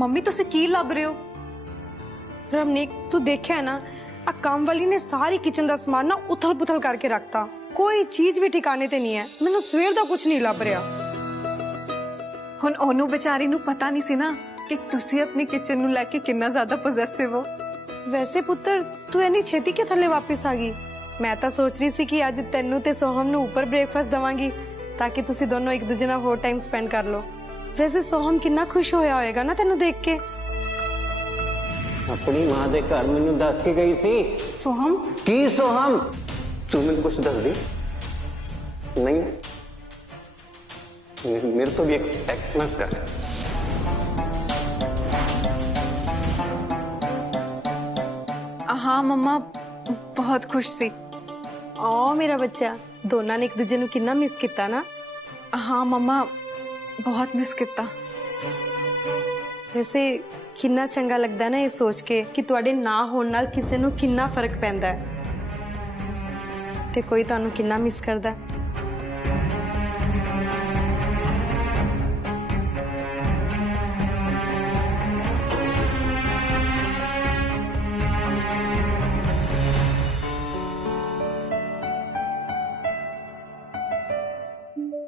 Mummy ਤੁਸੀਂ ਕੀ ਲੱਭ ਰਹੇ ਹੋ? रमनीक तू देखा है ना, आ काम वाली ने सारी किचन का समान ना उथल पुथल करके रखता, कोई चीज भी ठिकाने ते नहीं है। मैनू सवेर दा कुछ नहीं लभ रहा। ਹੁਣ ਉਹਨੂੰ बेचारी ਨੂੰ पता नहीं सी ना कि ਤੁਸੀਂ अपनी किचन ਨੂੰ ਲੈ ਕੇ ਕਿੰਨਾ ਜ਼ਿਆਦਾ ਪੋਜੈਸਿਵ ਹੋ। वैसे पुत्र तू इन्नी छेती के थले वापस आ गई? मैं तो सोच रही सी कि अज तेनू ते सोहम नू ऊपर ब्रेकफास्ट दवांगी ताकि तुसी दोनों एक दूजे नाल होर टाइम स्पेंड कर लो। वैसे सोहम कितना खुश होया होएगा ना तेनू देख के। अपनी मां दे घर मैनू दस के गई सी। सोहम की सोहम तू मैनू कुछ दस दी नहीं, मेरे तो भी एक्सपेक्ट मत कर। हाँ मम्मा बहुत खुश सी। ओ मेरा बच्चा, दोनों ने एक दूजे नू कितना मिस किया ना। हाँ मम्मा बहुत मिस किया। वैसे कितना चंगा लगता है ना ये सोच के कि तुहाडे ना होने नाल किसे नू कितना फर्क पैंदा है ते कोई तुहानू कितना मिस करदा है।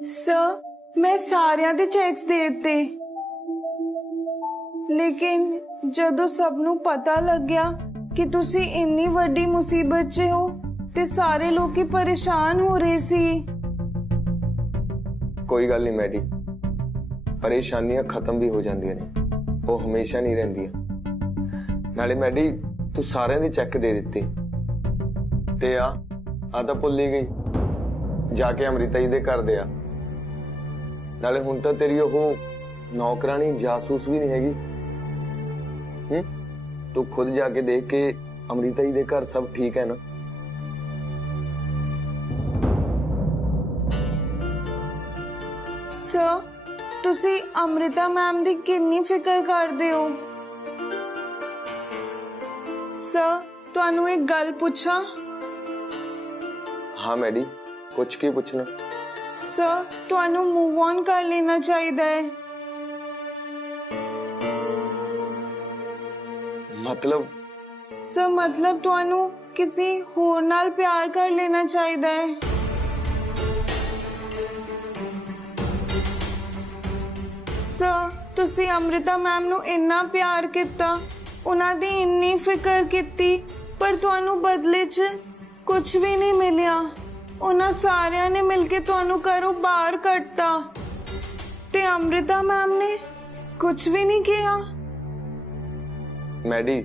सर मैं सारियां दे चेक्स दे दिते, लेकिन जदों सबनू पता लग गया कि तुसी इन्नी वड्डी मुसीबत च हो ते सारे लोग ही परेशान हो रहे सी। कोई गल नहीं मैडी, परेशानियां खत्म भी हो जांदियां ने, वो हमेशा नहीं रहिंदियां। नाले मैडी तू सारे दे चेक दे दिते ते आ तां भुल ही गई, जाके अमृता जी दे घर दे आ। नाले हुण तां तेरी ओह नौकरानी जासूस भी नहीं हैगी। तू खुद जाके देख के अमृता जी दे घर सब ठीक है ना? सर तुसी अमृता मैम दी कितनी फिक्र करदे हो। सर तुहानू एक गल पूछा? हाँ मैडी कुछ की पूछना? सर तुहानू मूव ऑन कर लेना चाहिए है। मतलब? सर मतलब तुहानू किसी होर नाल प्यार कर लेना चाहिए है। सर तुसी अमृता मैम नू इन्ना प्यार किता, उन्हां दी इन्नी फिक्र कीती, पर तुहानू बदले च कुछ भी नहीं मिलिया। उन्हां सारियां ने मिलके तुहानू घरों बाहर कटता ते अमृता मैम ने कुछ भी नहीं किया। मैडी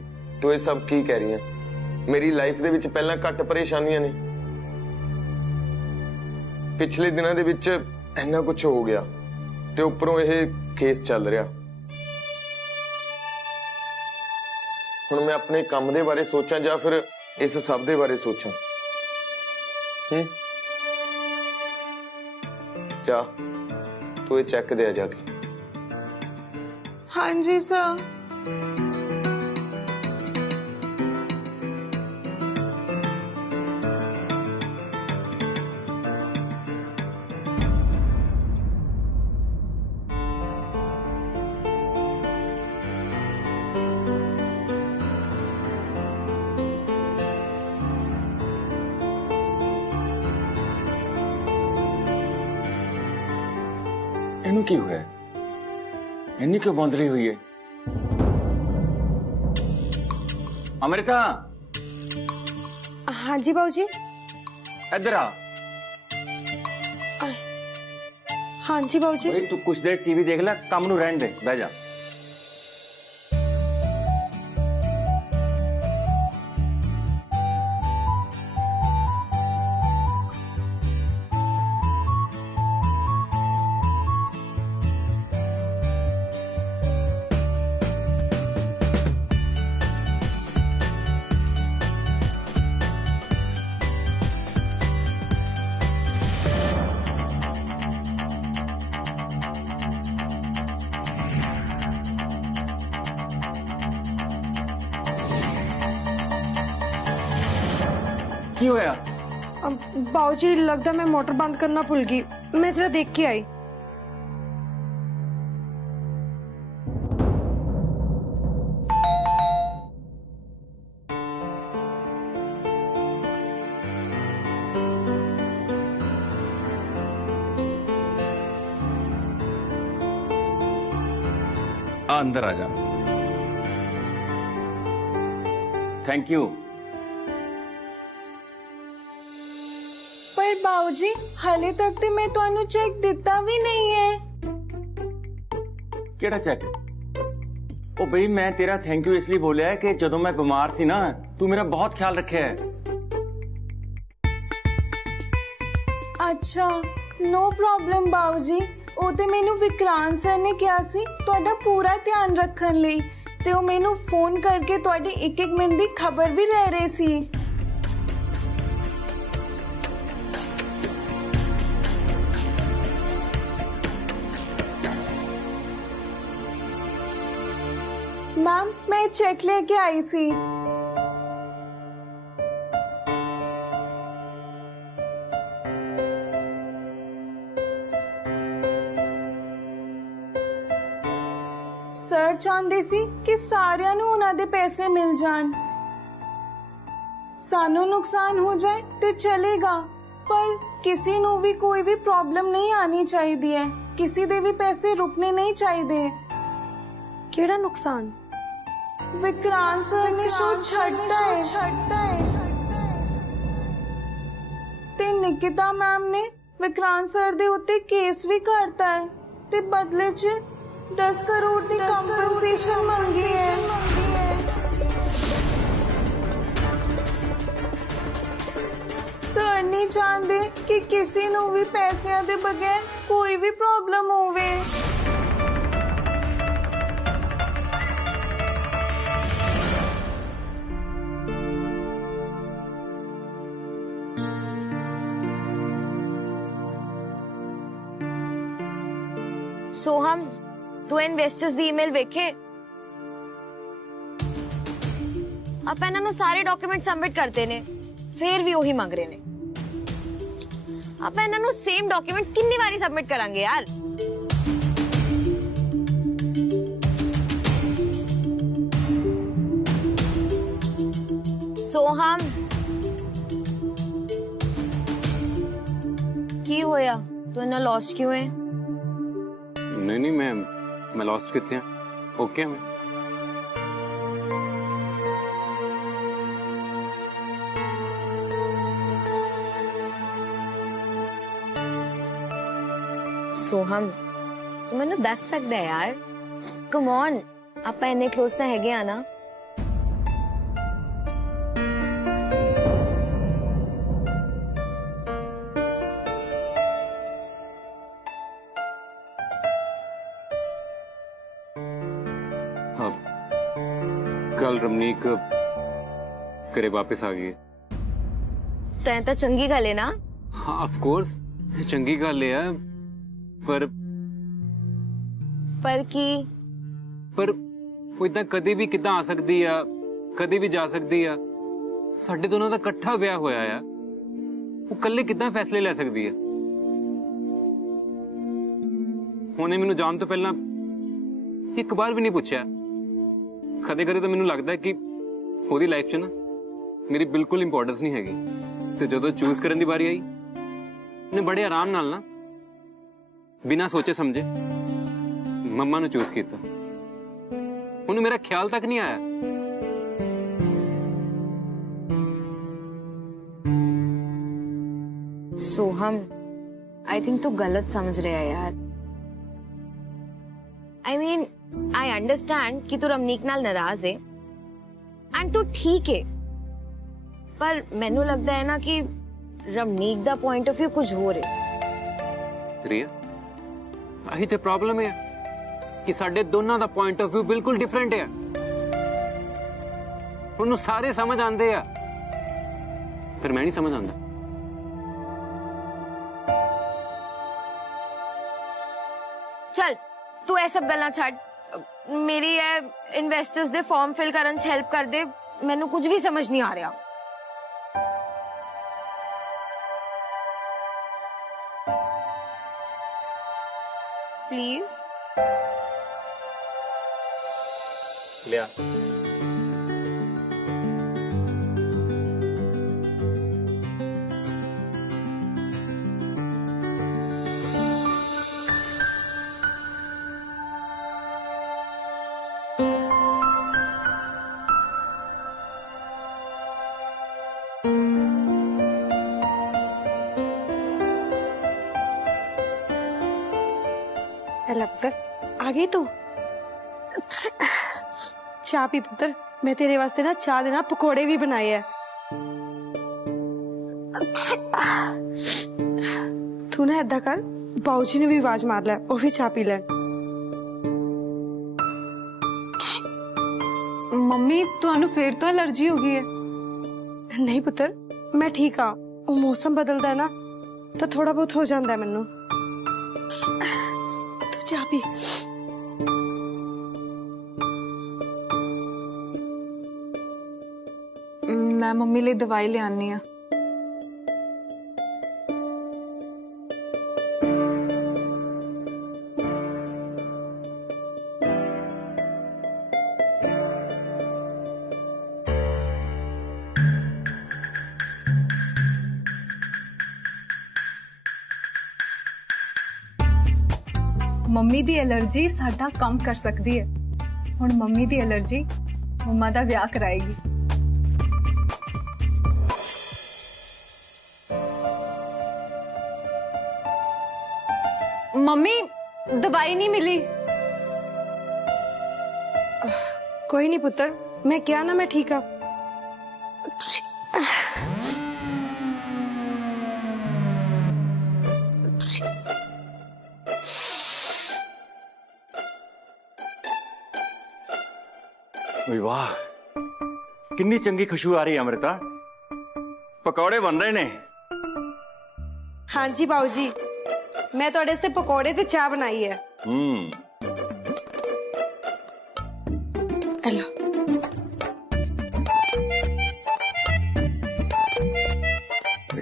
तू ये सब की कह रही है? मेरी लाइफ दे विच पहला घट परेशानियां ने, पिछले दिनों दे विच इन्ना कुछ हो गया ते उपरों यह केस चल रहा। हुण मैं अपने काम दे बारे सोचा या फिर इस सब दे बारे सोचा? क्या तू ये चेक दे जाके? हाँ जी सर। इन्हू की हुआ है? इन्नी क्यों बौंदली हुई है? अमृता हाँ जी बाबूजी। इधर आ। हाँ जी बाबूजी। तू कुछ देर टीवी देख ले, काम नू रहन दे, बह जा। की होया? बाबूजी लगता मैं मोटर बंद करना भूल गई, मैं जरा देख के आई। अंदर आ जा। Thank you. पर बाऊजी हाले तक ते मैं ਤੁਹਾਨੂੰ ਚੈੱਕ ਦਿੱਤਾ ਵੀ ਨਹੀਂ ਹੈ। केड़ा चेक? ओ भाई मैं तेरा थैंक यू इसलिए बोलिया है कि जदों मैं बीमार सी ना तू मेरा बहुत ख्याल रखे है। अच्छा नो प्रॉब्लम बाऊजी, ਉਹ ਤੇ ਮੈਨੂੰ ਵਿਕਰਾਂਤ ਸਰ ਨੇ ਕਿਹਾ ਸੀ ਤੁਹਾਡਾ ਪੂਰਾ ਧਿਆਨ ਰੱਖਣ ਲਈ, ਤੇ ਉਹ ਮੈਨੂੰ ਫੋਨ ਕਰਕੇ ਤੁਹਾਡੀ ਇੱਕ ਇੱਕ ਮਿੰਟ ਦੀ ਖਬਰ ਵੀ ਲੈ ਰਹੇ ਸੀ। मैम मैं चेक लेके आई सी। सर चाहते सी कि सारियां नूं उन्हां दे पैसे मिल जान, सानू नुकसान हो जाए तो चलेगा, पर किसी नूं भी कोई भी प्रॉब्लम नहीं आनी चाहिए है, किसी दे भी पैसे रुकने नहीं चाहिए। केड़ा नुकसान? विक्रांत सर ने शो छड्डा है ते निकिता मैम ने विक्रांत सर दे उत्ते केस भी करता है ते बदले च 10 करोड़ दी कंपनसेशन मंगी है। सर नहीं चाहते कि किसी नूं भी पैसिਆਂ दे बगैर कोई भी प्रॉब्लम होवे। सोहम तू इन्वेस्टर्स दी ईमेल वेखे? आप इन्हां नूं सारे डॉक्यूमेंट सबमिट करते ने, फिर भी वही मंग रहे ने। आप इन्हां नूं सेम डॉक्यूमेंट्स कितनी बारी सबमिट करांगे यार? सोहम की होया? तू इन्ना लॉस्ट क्यों है? नहीं मैं लॉस्ट कितने हैं, ओके मैं। सोहम तू मैंने दस सकता है यार, कम ऑन, आपा इन्ने क्लोज तो हैगे आ ना। कल रमनीक घरे वापस आ गई। तैं तो चंगी गल है ना? हाँ ऑफ कोर्स चंगी गल है, पर वो इतना कदी भी किदा आ सकती है, कदी भी जा सकती है। साडे दोनों दा इकट्ठा ब्याह होया है, वो कल्ले किदा फैसले ले सकती है। उन्हें मैनू जान तो पहला एक बार भी नहीं पूछा। कदे कदे तो मैनू लगता है कि ओदी लाइफ च ना मेरी बिल्कुल इंपोर्टेंस नहीं हैगी, तो जो चूज करने की बारी आई उन्हें बड़े आराम नाल ना बिना सोचे समझे मम्मा ने चूज किया। उन्हें मेरा ख्याल तक नहीं आया। सोहम आई थिंक तू गलत समझ रहा है यार। आई मीन आई अंडरस्टैंड कि तू रमनीक नाल नाराज है एंड तू ठीक है, पर मैनू लगता है ना कि रमनीक दा पॉइंट ऑफ व्यू कुछ हो रहा। रिया आही ते प्रॉब्लम है कि साडे दोनों दा पॉइंट ऑफ व्यू बिल्कुल डिफरेंट है। उन्होंने सारे समझ आंदे आ, फिर मैं नहीं समझ आंदा। चल तू ऐ सब गल्लां छड़, मेरी है इन्वेस्टर्स दे फॉर्म फिल करन च हेल्प कर दे, मैनू कुछ भी समझ नहीं आ रहा। प्लीज लिया। एला पुत्र, आ गई तू? चाह पी पुत्र, मैं तेरे वास्ते ना चाह दे ना पकोड़े भी बनाए है। तू ना ऐदा कर, बाऊजी ने भी आवाज मार लै, वो भी चाह पी लैन। मम्मी ਤੁਹਾਨੂੰ ਫੇਰ ਤੋਂ ਐਲਰਜੀ ਹੋ ਗਈ ਹੈ? नहीं पुत्र, मैं ठीक हाँ। वो मौसम बदलता है ना तो थोड़ा बहुत हो जाता है मैनू। तू चाह पी। मैं मम्मी लिए दवाई ले आनी है। मम्मी दी एलर्जी साडा कम कर सकती है। हुण मम्मी दी एलर्जी मम्मा दा विआह कराएगी। मम्मी दवाई नहीं मिली। कोई नहीं पुत्र, मैं क्या ना, मैं ठीक हाँ। वाह, कितनी चंगी खुशबू आ रही है अमृता। पकौड़े बन रहे ने। हाँ जी बाऊजी, मैं थोड़े से पकोड़े ते चाह बनाई है। हेलो।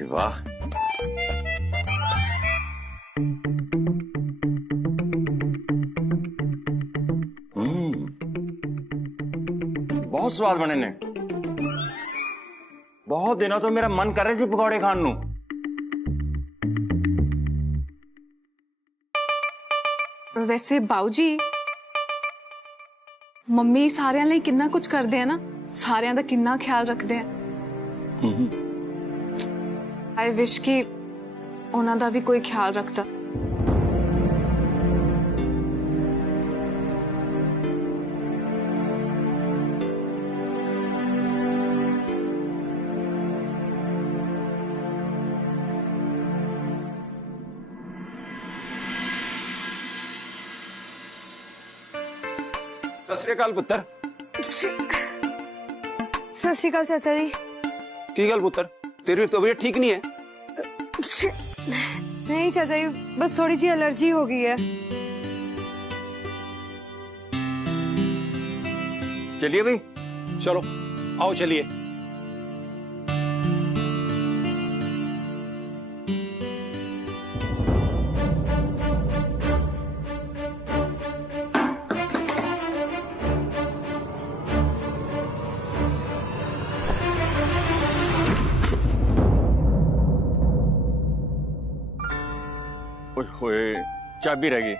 वाह, बहुत स्वाद बने ने। बहुत दिनों तो मेरा मन कर रहे सी पकौड़े खान नू। वैसे बाऊजी मम्मी सारिਆਂ ਲਈ कितना कुछ करते हैं ना, सारिਆਂ ਦਾ कितना ख्याल रखते हैं। आई विश कि ਉਹਨਾਂ ਦਾ भी कोई ख्याल रखता। सत श्री अकाल पुत्र। सत श्री अकाल चाचा जी। की गल पुत्र, तेरी तबीयत ठीक नहीं है? नहीं चाचा जी, बस थोड़ी सी एलर्जी हो गई है। चलिए भाई, चलो आओ चलिए। ओए, चाबी रह गई।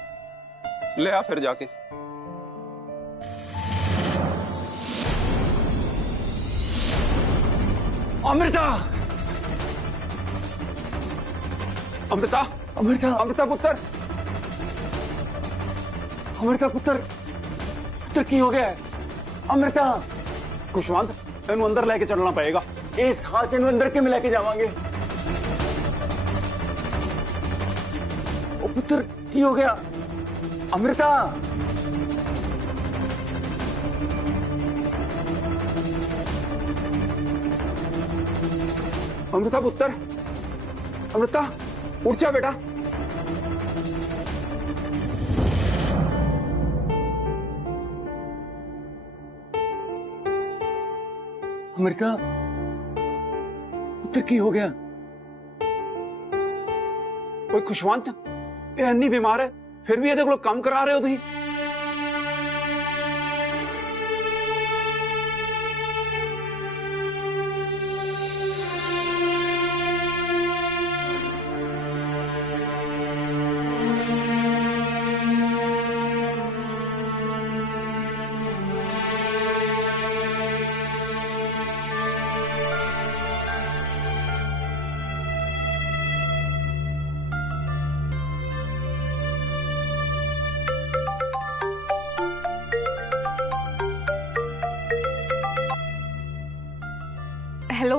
ले आ फिर जाके। अमृता, अमृता, अमृता, अमृता पुत्र, अमृता पुत्र, पुत्र की हो गया है? अमृता, खुशवंत इन्हू अंदर लेके चलना पड़ेगा। इस हाथ इन्हू अंदर के में लेके जावांगे। ओ पुत्र की हो गया? अमृता, अमृता पुत्र, अमृता उठ जा बेटा। अमृता पुत्र की हो गया? कोई खुशवंत ये इन्नी बीमार है फिर भी ये को काम करा रहे हो तुम?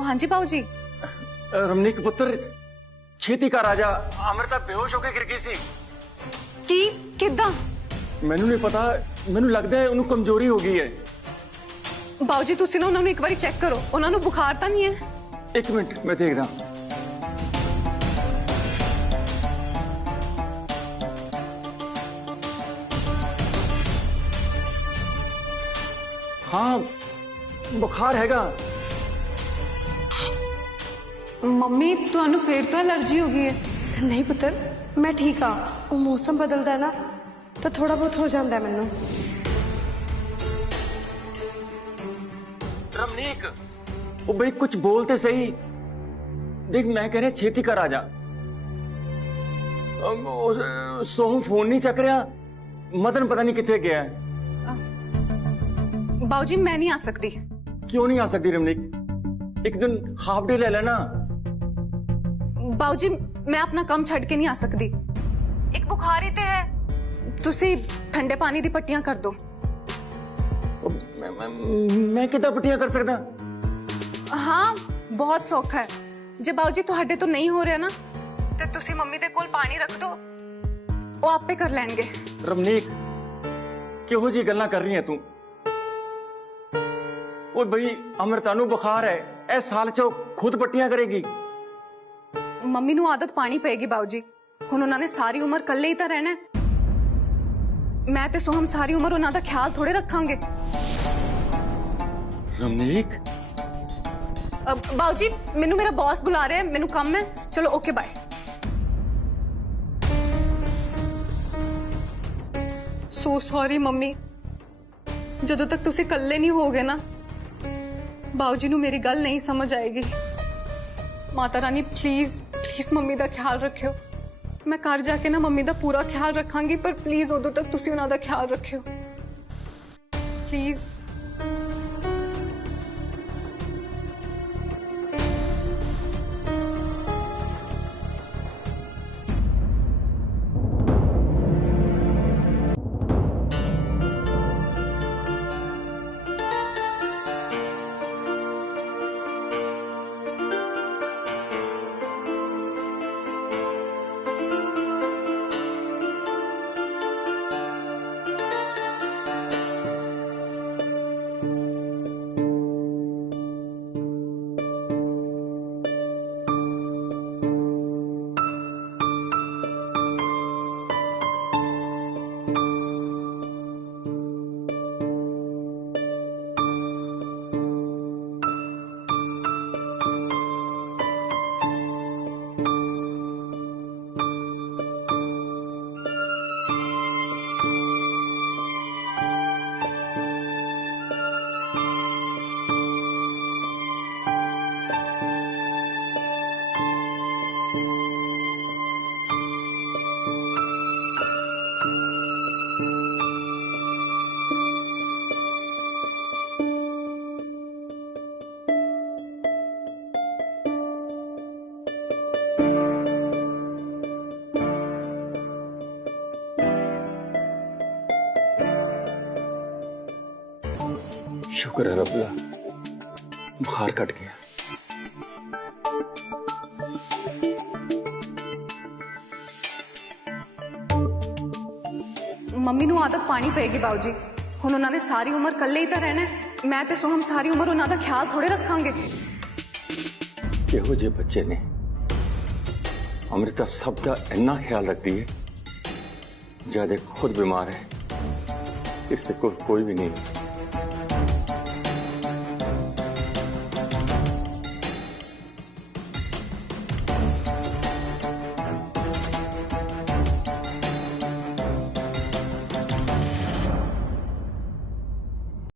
ਹਾਂਜੀ ਬਾਊ ਜੀ। रमनीक पुत्र छेती कर आजा, अमृता बेहोश होके गिर गई सी। ਕੀ ਕਿੱਦਾਂ? ਮੈਨੂੰ ਨਹੀਂ ਪਤਾ, ਮੈਨੂੰ ਲੱਗਦਾ ਹੈ ਉਹਨੂੰ ਕਮਜ਼ੋਰੀ ਹੋ ਗਈ ਹੈ। ਬਾਊ ਜੀ ਤੁਸੀਂ ਨਾ ਉਹਨਾਂ ਨੂੰ ਇੱਕ ਵਾਰੀ ਚੈੱਕ ਕਰੋ, ਉਹਨਾਂ ਨੂੰ ਬੁਖਾਰ ਤਾਂ ਨਹੀਂ ਹੈ? ਇੱਕ ਮਿੰਟ ਮੈਂ ਦੇਖਦਾ। ਹਾਂ ਬੁਖਾਰ ਹੈਗਾ। ਮੰਮੀ ਤੁਹਾਨੂੰ ਫੇਰ ਤੋਂ ਐਲਰਜੀ ਹੋ ਗਈ ਹੈ? नहीं पुत्र, मैं ठीक हाँ। वो मौसम बदलता है ना तो थोड़ा बहुत हो जाता है मैनू। रमनीक वो भाई कुछ बोलते सही। देख मैं कह रहा छेती कर आजा। सोहम फोन नहीं चक रहा, मदन पता नहीं कितने गया है। बाऊजी मैं नहीं आ सकती। क्यों नहीं आ सकती रमनीक? एक दिन हाफ डे ले लेना। बाऊजी मैं अपना काम छड़ के नहीं आ सकती। एक बुखार ही ते है, तुसी ठंडे पानी दी पट्टियां कर दो। मैं कितना पट्टियां कर सकता? हाँ बहुत सौखा है। जे बाऊजी तुहाडे तो नहीं हो रहा ना ते तुसी मम्मी दे कोल पानी रख दो, वो आपे कर लेंगे। रमनीक किहो जी गल्लां कर रही है तू? और भाई अमृता नू बुखार है, इस साल चो खुद पट्टियां करेगी। ਮੰਮੀ ਨੂੰ ਆਦਤ ਪਾਣੀ ਪਏਗੀ ਬਾਊਜੀ। ਹੁਣ ਉਹਨਾਂ ਨੇ ਸਾਰੀ ਉਮਰ ਇਕੱਲੇ ਹੀ ਤਾਂ ਰਹਿਣਾ ਹੈ। ਮੈਂ ਤੇ ਸੋਹਮ ਸਾਰੀ ਉਮਰ ਉਹਨਾਂ ਦਾ ਖਿਆਲ ਥੋੜੇ ਰੱਖਾਂਗੇ। ਰਮਨੀਕ ਬਾਊਜੀ ਮੈਨੂੰ ਮੇਰਾ ਬੌਸ ਬੁਲਾ ਰਿਹਾ ਹੈ, ਮੈਨੂੰ ਕੰਮ ਹੈ। ਚਲੋ okay bye. So sorry mummy, ਜਦੋਂ ਤੱਕ ਤੁਸੀਂ ਇਕੱਲੇ ਨਹੀਂ ਹੋਗੇ ਨਾ ਬਾਊਜੀ ਨੂੰ ਮੇਰੀ ਗੱਲ ਨਹੀਂ ਸਮਝ ਆਏਗੀ। Mata Rani please please mummy का ख्याल रखियो। मैं घर जाके ना मम्मी का पूरा ख्याल रखांगी, पर प्लीज उदों तक तुसी उन्हां दा ख्याल रखियो प्लीज। शुक्र है रब्बा, बुखार कट गया। मम्मी नू आदत पानी पेगी बाऊजी। हुण उन्हां ने सारी उम्र कल्ले ही तो रहना है। मैं ते सोहम सारी उम्र उन्हां दा ख्याल थोड़े रखांगे। किहो जे बच्चे ने। अमृता सब दा इन्ना ख्याल रखती है, ज्यादा खुद बीमार है, इससे कोई भी नहीं।